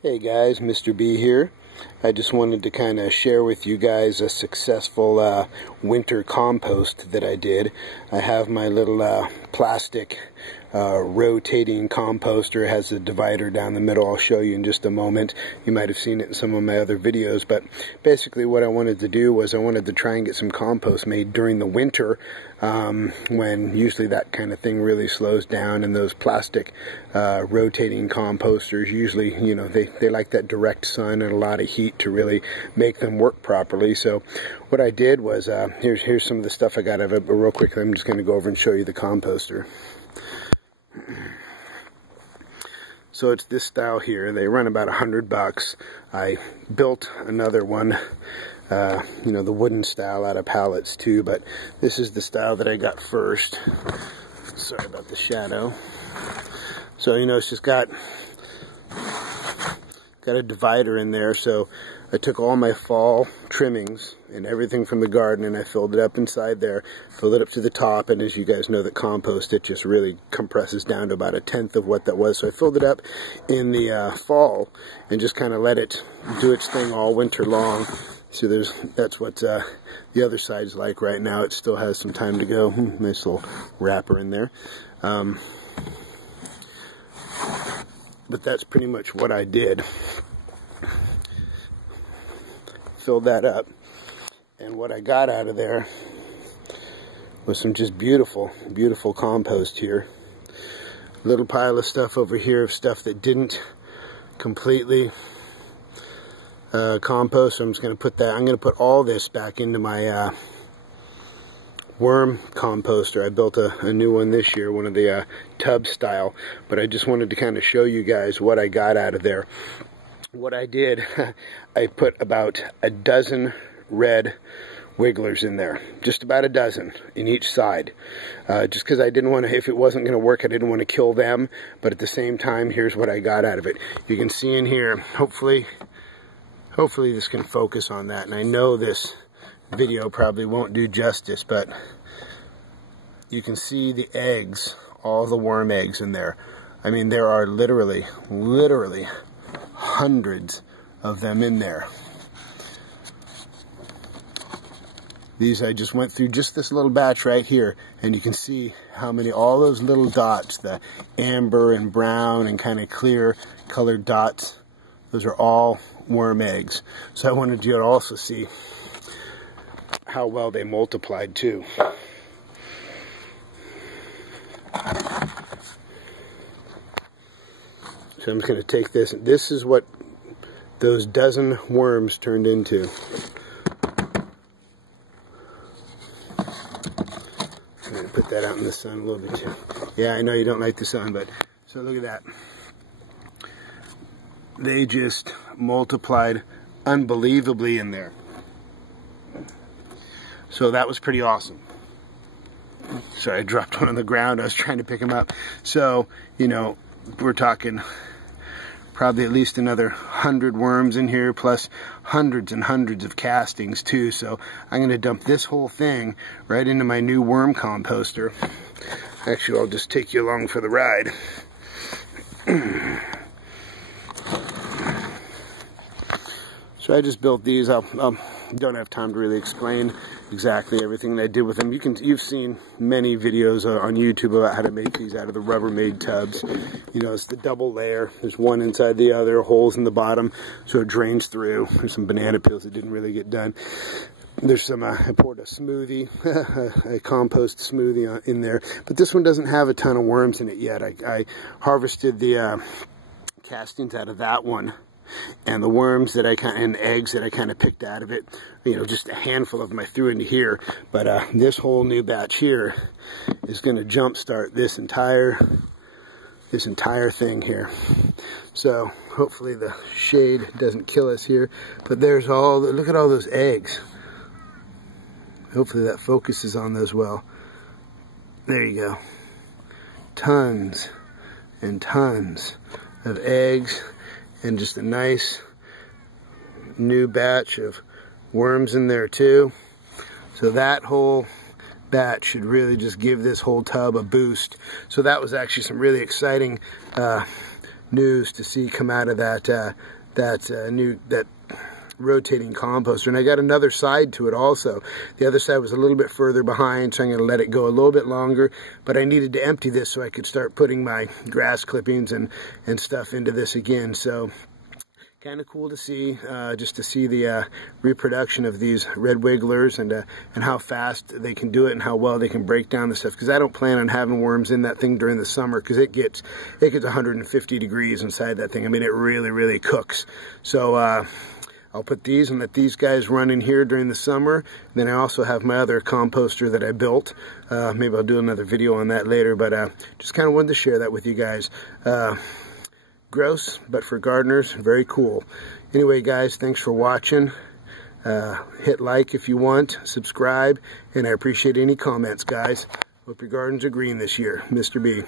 Hey guys, Mr. B here. I just wanted to kind of share with you guys a successful winter compost that I did. I have my little plastic rotating composter. It has a divider down the middle. I'll show you in just a moment. You might have seen it in some of my other videos, but basically what I wanted to do was I wanted to try and get some compost made during the winter when usually that kind of thing really slows down, and those plastic rotating composters usually, you know, they like that direct sun and a lot of heat to really make them work properly. So what I did was, here's some of the stuff I got out of it, but real quickly I'm just going to go over and show you the composter. So it's this style here. They run about $100. I built another one, you know, the wooden style out of pallets too, but this is the style that I got first. Sorry about the shadow. So, you know, it's just got a divider in there. So I took all my fall trimmings and everything from the garden and I filled it up inside there, filled it up to the top, and as you guys know, that compost, it just really compresses down to about 1/10 of what that was. So I filled it up in the fall and just kind of let it do its thing all winter long. So that's what the other side's like right now. It still has some time to go. Nice little wrapper in there. But that's pretty much what I did. Filled that up, and what I got out of there was some just beautiful compost here. A little pile of stuff over here of stuff that didn't completely compost. So I'm just going to put that. I'm going to put all this back into my worm composter. I built a new one this year, one of the tub style, but I just wanted to kind of show you guys what I got out of there. What I did, I put about a dozen red wigglers in there, just about a dozen in each side, just because I didn't want to, if it wasn't going to work, I didn't want to kill them, but at the same time, here's what I got out of it. You can see in here, hopefully this can focus on that, and I know this video probably won't do justice, but you can see the eggs, all the worm eggs in there. I mean, there are literally hundreds of them in there. These I just went through just this little batch right here, and you can see how many, all those little dots, the amber and brown and kind of clear colored dots, those are all worm eggs. So I wanted you to also see how well they multiplied too. So I'm just going to take this. This is what those dozen worms turned into. I'm going to put that out in the sun a little bit too. Yeah, I know you don't like the sun, but so look at that. They just multiplied unbelievably in there. So that was pretty awesome. Sorry, I dropped one on the ground. I was trying to pick him up. So, you know, we're talking probably at least another 100 worms in here, plus hundreds and hundreds of castings too. So I'm going to dump this whole thing right into my new worm composter. Actually, I'll just take you along for the ride. So I just built these. I don't have time to really explain exactly everything that I did with them. You've seen many videos on YouTube about how to make these out of the Rubbermaid tubs. You know, it's the double layer. There's one inside the other, holes in the bottom, so it drains through. There's some banana peels that didn't really get done. There's some, I poured a smoothie, a compost smoothie in there, but this one doesn't have a ton of worms in it yet. I harvested the castings out of that one, and the worms that and eggs that I kind of picked out of it, you know, just a handful of them I threw into here. But this whole new batch here is going to jumpstart this entire thing here. So hopefully the shade doesn't kill us here. But there's all the, look at all those eggs. Hopefully that focuses on those well. There you go. Tons and tons of eggs. And just a nice new batch of worms in there too. So that whole batch should really just give this whole tub a boost. So that was actually some really exciting news to see come out of that rotating composter. And I got another side to it also. The other side was a little bit further behind, so I'm going to let it go a little bit longer, but I needed to empty this so I could start putting my grass clippings and stuff into this again. So kind of cool to see, just to see the reproduction of these red wigglers and how fast they can do it and how well they can break down the stuff, because I don't plan on having worms in that thing during the summer, because it gets 150 degrees inside that thing. I mean, it really cooks. So I'll put these and let these guys run in here during the summer. Then I also have my other composter that I built. Maybe I'll do another video on that later, but just kind of wanted to share that with you guys. Gross, but for gardeners, very cool. Anyway, guys, thanks for watching. Hit like if you want, subscribe, and I appreciate any comments, guys. Hope your gardens are green this year. Mr. B.